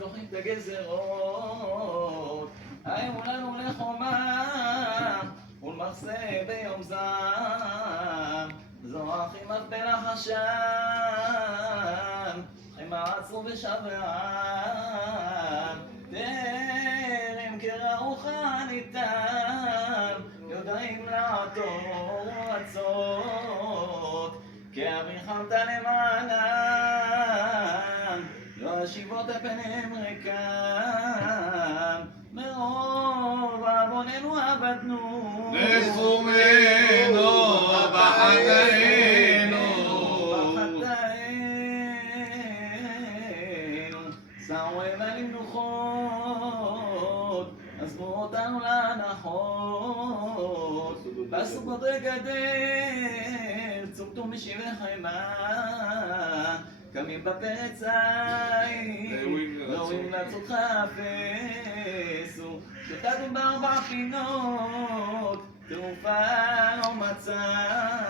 דוחים את הגזרות, היו לנו לחומה ולמחסה ביום זעם, זורחים אף בלחשם, חמה עצרו ושברם, טרם קראו חניתם, יודעים לעתור רצות, כי אביחמת למענם, לא אשיבות פניהם ריקם, מרוב עווננו עבדנו, לזומנו בחטאינו, שרו המה למנוחות, עזבו אותנו להנחות, בסוכות הגדר, צורתו משיבי חמה, קמים בפרץ עין, ראויים לעצות חפשו, שתתם בארבע פינות, תרופה לא מצא.